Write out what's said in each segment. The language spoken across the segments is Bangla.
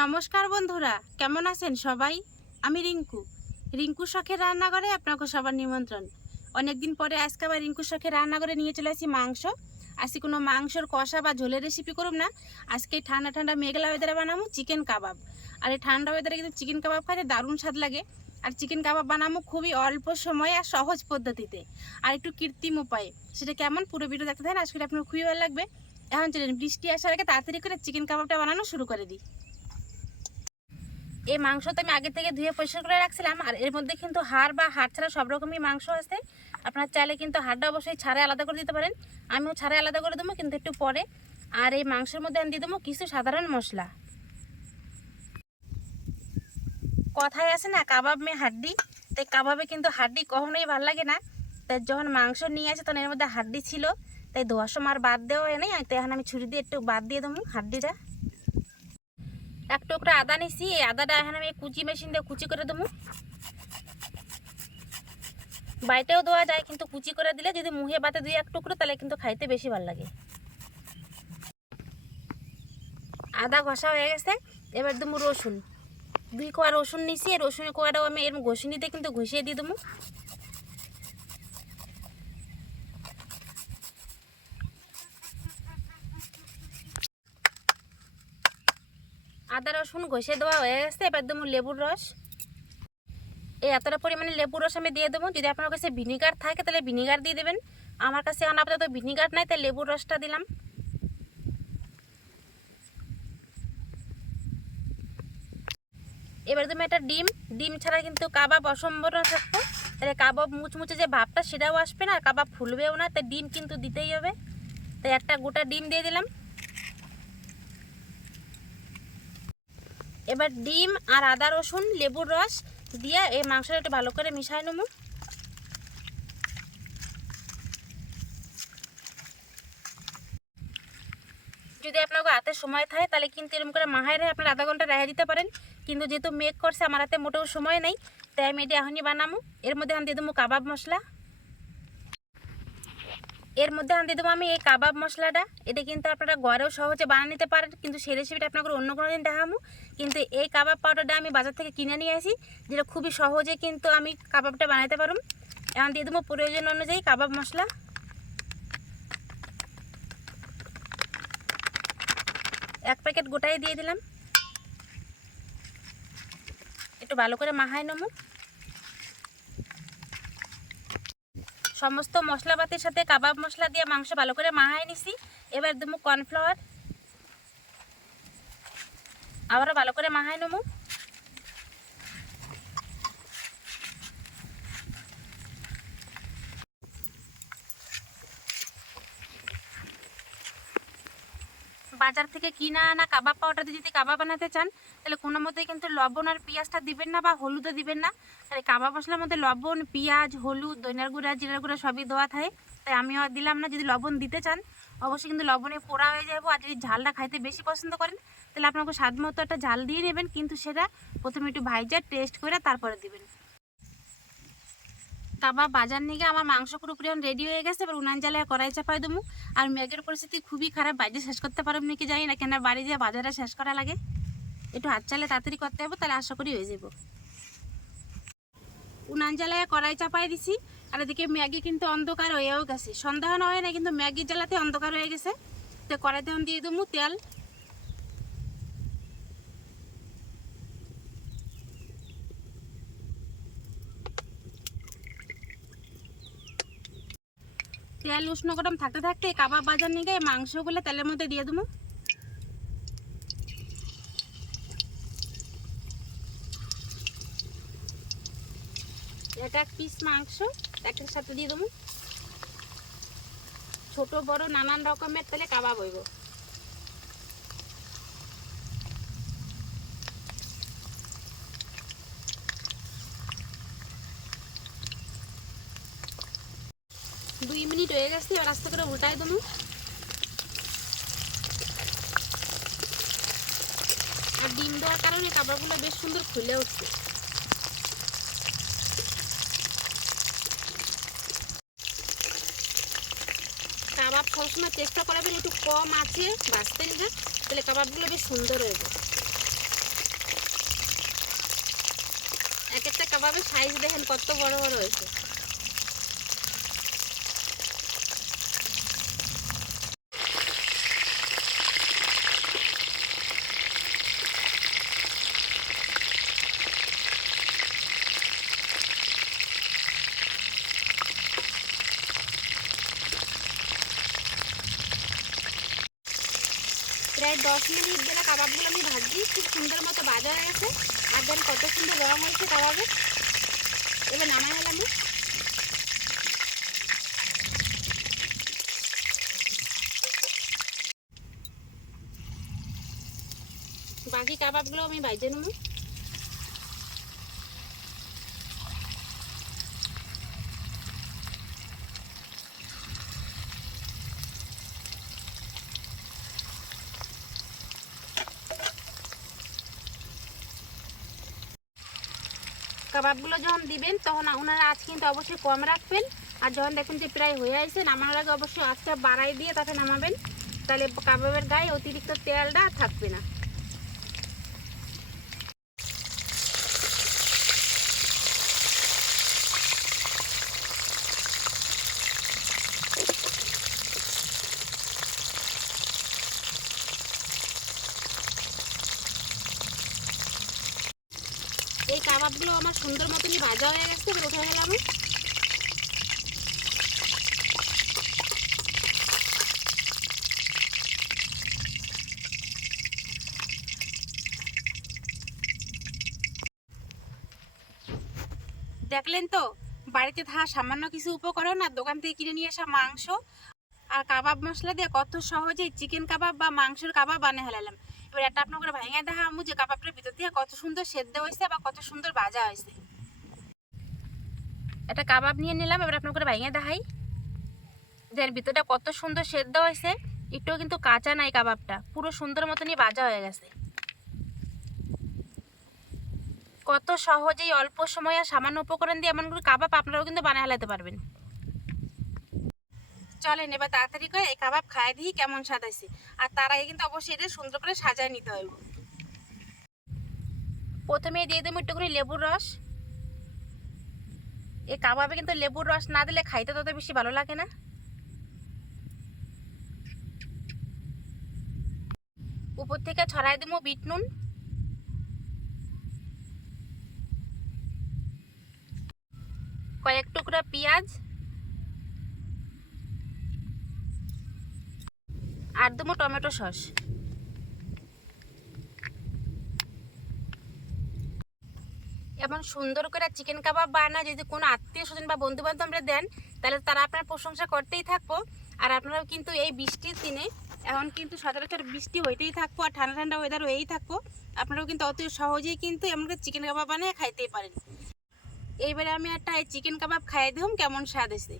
নমস্কার বন্ধুরা, কেমন আছেন সবাই? আমি রিঙ্কু। রিঙ্কু শখের রান্নাঘরে আপনাকে সবার নিমন্ত্রণ। অনেকদিন পরে আজকে আবার রিঙ্কু শখের রান্নাঘরে নিয়ে চলে আসি মাংস। আজকে কোনো মাংসর কষা বা ঝোলের রেসিপি করুম না। আজকে ঠান্ডা ঠান্ডা মেঘলা ওয়েদারে বানাবো চিকেন কাবাব আর এই ঠান্ডা ওয়েদারে কিন্তু চিকেন কাবাব খাইতে দারুণ স্বাদ লাগে। আর চিকেন কাবাব বানাবো খুবই অল্প সময়ে আর সহজ পদ্ধতিতে। আর একটু কৃত্রিম উপায়ে। সেটা কেমন? পুরো ভিডিও দেখতে থাকেন। আজকে আপনার খুবই ভালো লাগবে। এখন চলেন, বৃষ্টি আসার আগে তাড়াতাড়ি করে চিকেন কাবাবটা বানানো শুরু করে দিই। এই মাংস তো আমি আগে থেকে ধুয়ে পরিষ্কার করে রাখছিলাম, আর এর মধ্যে কিন্তু হাড় বা হাড় ছাড়া সব রকমই মাংস আছে। আপনার চাইলে কিন্তু হাড়টা অবশ্যই ছাড়ে আলাদা করে দিতে পারেন। আমিও ছাড়ে আলাদা করে দেবো, কিন্তু একটু পরে। আর এই মাংসের মধ্যে আমি দিয়ে দেবো কিছু সাধারণ মশলা। কথায় আছে না, কাবাব মে হাড্ডি। তাই কাবাবে কিন্তু হাড্ডি কখনোই ভালো লাগে না। তাই যখন মাংস নিয়ে আসে, তখন এর মধ্যে হাড্ডি ছিল। তাই ধোয়ার সময় আর বাদ দেওয়া হয় নাই। তাই এখন আমি ছুরি দিয়ে একটু বাদ দিয়ে দেবো হাড্ডিটা। এক টুকরা আদা নিছি, এই আদাটা এখন আমি কুচি মেশিন দিয়ে কুচি করে দেবো। বাইটেও দেওয়া যায়, কিন্তু কুচি করে দিলে যদি মুহে বাতে দুই এক টুকরো, তাহলে কিন্তু খাইতে বেশি ভালো লাগে। আদা ঘষা হয়ে গেছে, এবার দেবো রসুন। দুই কোয়া রসুন নিছি, এই রসুনের কোয়াটাও আমি এরকম ঘষিনিতে কিন্তু ঘষিয়ে দিয়ে দেবো। আদা রসুন ঘষে দেওয়া হয়ে গেছে, এবার দেবো লেবুর রস। এই এতটা পরিমাণে লেবুর রস আমি দিয়ে দেবো। যদি আপনার কাছে ভিনিগার থাকে, তাহলে ভিনিগার দিয়ে দেবেন। আমার কাছে এখন আপাতত ভিনিগার নাই, তাই লেবুর রসটা দিলাম। এবার তুমি একটা ডিম। ডিম ছাড়া কিন্তু কাবাব অসম্ভব থাকতো। তাহলে কাবাব মুচমুচে যে ভাবটা, সেটাও আসবে না, আর কাবাব ফুলবেও না, তাই ডিম কিন্তু দিতেই হবে। তাই একটা গোটা ডিম দিয়ে দিলাম। এবার ডিম আর আদা, রসুন, লেবুর রস দিয়ে এই মাংসটা একটু ভালো করে মিশাই নেব। যদি আপনার হাতে সময় থাকে, তাহলে কিন্তু এরকম করে মাহাই রেখে আপনার আধা ঘণ্টা রেখে দিতে পারেন। কিন্তু যেহেতু মেক করছে, আমার হাতে মোটেও সময় নেই, তাই আমি এটি এখনই বানাবো। এর মধ্যে আমি দিয়ে দেবো কাবাব মশলা। এর মধ্যে আনতে দেবো আমি এই কাবাব মশলাটা। এটা কিন্তু আপনারা ঘরেও সহজে বানিয়ে নিতে পারেন, কিন্তু সেই রেসিপিটা আপনাকে অন্য কোনো দিন দেখাবো। কিন্তু এই কাবাব পাউডারটা আমি বাজার থেকে কিনে নিয়ে আসি, যেটা খুবই সহজে কিন্তু আমি কাবাবটা বানাতে পারুম। এখন দিয়ে দেবো প্রয়োজন অনুযায়ী কাবাব মশলা। এক প্যাকেট গোটাই দিয়ে দিলাম। একটু ভালো করে মাহাই নেব। সমস্ত মশলাপাতির সাথে কাবাব মশলা দিয়ে মাংস ভালো করে মাহাই নিছি। এবার দেবো কর্নফ্লাওয়ার। আবারও ভালো করে মাহাই নেব। বাজার থেকে কিনা আনা কাবাব পাউডার দিয়ে যদি কাবাব বানাতে চান, তাহলে কোনো মতেই কিন্তু লবণ আর পেঁয়াজটা দিবেন না বা হলুদও দিবেন না। তাহলে কাবাব মশলার মধ্যে লবণ, পেঁয়াজ, হলুদ দইনার গুঁড়া, জিরার গুঁড়া সবই দেওয়া থাকে। তাই আমিও দিলাম না, যদি লবণ দিতে চান অবশ্যই কিন্তু লবণে পোড়া হয়ে যাব আর যদি ঝালটা খাইতে বেশি পছন্দ করেন, তাহলে আপনাকে স্বাদ মতো একটা ঝাল দিয়ে নেবেন, কিন্তু সেটা প্রথমে একটু ভাইজা টেস্ট করে তারপরে দিবেন। কাবাব বাজার নিয়ে আমার মাংস পুরোপুরি রেডি হয়ে গেছে, এবার উনান জ্বালায় কড়াই চাপাই দেবো। আর মেঘের পরিস্থিতি খুবই খারাপ বাইরে শেষ করতে পারব নাকি জানি না কেন বাড়ি যেয়ে বাজারে শেষ করা লাগে। একটু হাত চালে তাড়াতাড়ি করতে হবে, তাহলে আশা করি হয়ে যাব। উনান জ্বালায় কড়াই চাপাই দিছি আর এদিকে ম্যাগি কিন্তু অন্ধকার হয়েও গেছে। সন্ধ্যা হয় না, কিন্তু ম্যাগির জ্বালাতে অন্ধকার হয়ে গেছে। তো কড়াইতে দিয়ে দেবো তেল। তেল উষ্ণ গরম থাকতে থাকতে কাবাব বাজার নিয়ে গিয়ে মাংসগুলো তেলের মধ্যে দিয়ে দেবো। এটা এক পিস মাংস। একের সাথে দিয়ে দেবো। ছোট, বড়, নানান রকমের তেলে কাবাব হইব। দুই মিনিট হয়ে গেছে, এবার আস্তে করে উল্টাই দেবো। আর ডিম দেওয়ার কারণে কাবাবগুলো বেশ সুন্দর খুলে উঠছে। সবসময় চেষ্টা করাবেন, একটু কম আছে, বাঁচতে নেবেন তাহলে কাবাবগুলো বেশ সুন্দর হয়ে যাবে। এক একটা কাবাবের সাইজ দেখেন কত বড় বড় হয়েছে। প্রায় দশ মিনিট ধরে কাবাবগুলো আমি ভাজছি, খুব সুন্দর মতো ভাজা হয়ে গেছে। আর দেন কত সুন্দর রং হয়েছে কাবাবে। এবার নামাই হলাম। বাকি কাবাবগুলো আমি ভাজে নেব। কাবাবগুলো যখন দিবেন, তখন ওনারা আজ কিন্তু অবশ্যই কম রাখবেন। আর যখন দেখুন যে প্রায় হয়ে আসছে, নামানোর আগে অবশ্যই আঁচটা বাড়াই দিয়ে তাকে নামাবেন। তাহলে কাবাবের গায়ে অতিরিক্ত তেলটা থাকবে না এই কাবাবগুলো আমার সুন্দর মতনই ভাজা হয়ে গেছে, এবার উঠে গেলাম দেখলেন তো, বাড়িতে থাকা সামান্য কিছু উপকরণ আর দোকান থেকে কিনে নিয়ে আসা মাংস আর কাবাব মশলা দিয়ে কত সহজেই চিকেন কাবাব বা মাংসের কাবাব বানিয়ে হেলালাম এবার একটা আপনার করে ভেঙে দেখা আমু যে কাবাবটার ভিতর দিয়ে কত সুন্দর সেদ্ধ হয়েছে বা কত সুন্দর ভাজা হয়েছে। একটা কাবাব নিয়ে নিলাম, এবার আপনার করে ভেঙে দেখাই। যে ভিতরটা কত সুন্দর সেদ্ধ হয়েছে, একটুও কিন্তু কাঁচা নাই কাবাবটা, পুরো সুন্দর মতনই ভাজা হয়ে গেছে। কত সহজেই অল্প সময়ে আর সামান্য উপকরণ দিয়ে এমন করে কাবাব আপনারাও কিন্তু বানিয়ে হেলাতে পারবেন। চলেন এবার তাড়াতাড়ি করে, এই কাবাব খাই দিই কেমন আছে আর তার আগে কিন্তু অবশ্যই এটা সুন্দর করে সাজায় নিতে হবে প্রথমে দিয়ে দেবো একটু করে লেবুর রস। এই কাবাবে কিন্তু লেবুর রস না দিলে খাইতে তত বেশি ভালো লাগে না। উপর থেকে ছড়াই দেবো বিট নুন। কয়েক টুকরা পেঁয়াজ। আর দেবো টমেটো সস। এমন সুন্দর করে চিকেন কাবাব বানা যদি কোনো আত্মীয় স্বজন বা বন্ধু বান্ধবরা দেন, তাহলে তারা আপনার প্রশংসা করতেই থাকব। আর আপনারাও কিন্তু এই বৃষ্টির দিনে, এখন কিন্তু সচরাচর বৃষ্টি হইতেই থাকব আর ঠান্ডা ঠান্ডা ওয়েদার হয়েই থাকব। আপনারাও কিন্তু অত সহজেই কিন্তু এমনকি চিকেন কাবাব বানিয়ে খাইতেই পারেন। এইবারে আমি একটা চিকেন কাবাব খাইয়ে দিলাম, কেমন স্বাদ এসে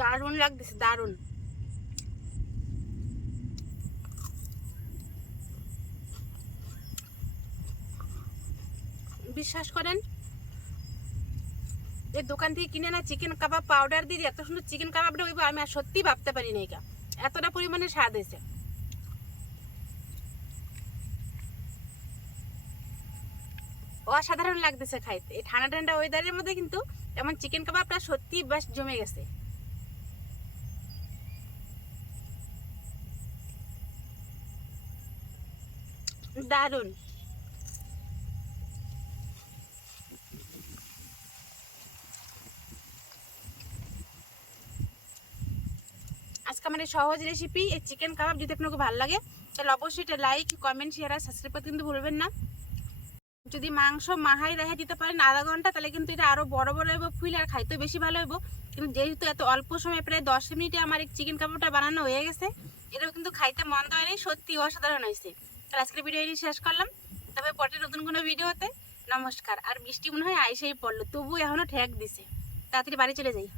দারুণ লাগতেছে, দারুণ। বিশ্বাস করেন এই দোকান থেকে কিনে না চিকেন কাবাব পাউডার দিয়ে এত সুন্দর চিকেন কাবাবটা হইব, আমি আর সত্যি ভাবতে পারি না এটা। এতটা পরিমাণে স্বাদ হয়েছে। অসাধারণ লাগতেছে খাইতে। এই ঠান্ডা ঠান্ডা ওয়েদারের মধ্যে কিন্তু এমন চিকেন কাবাবটা সত্যি বেশ জমে গেছে। দারুণ। আজকে আমার এই সহজ রেসিপি এই চিকেন কাবাব যদি আপনাকে ভালো লাগে, তাহলে অবশ্যই এটা লাইক কমেন্ট শেয়ার আর সাবস্ক্রাইব করতে কিন্তু ভুলবেন না। যদি মাংস মাহাই রেখে দিতে পারেন আধা ঘণ্টা, তাহলে কিন্তু এটা আরও বড় বড় হইব ফুল আর খাইতেও বেশি ভালো হইব। কিন্তু যেহেতু এত অল্প সময় প্রায় দশ মিনিটে আমার এই চিকেন কাবাবটা বানানো হয়ে গেছে, এটাও কিন্তু খাইতে মন্দ হয়নি সত্যি অসাধারণ হয়েছে। তাহলে আজকের ভিডিও এটি শেষ করলাম। তবে পরে নতুন কোনো ভিডিওতে নমস্কার। আর বৃষ্টি মনে হয় আইসেই পড়ল তবু এখনও ঠেক দিছে। তাড়াতাড়ি বাড়ি চলে যাই।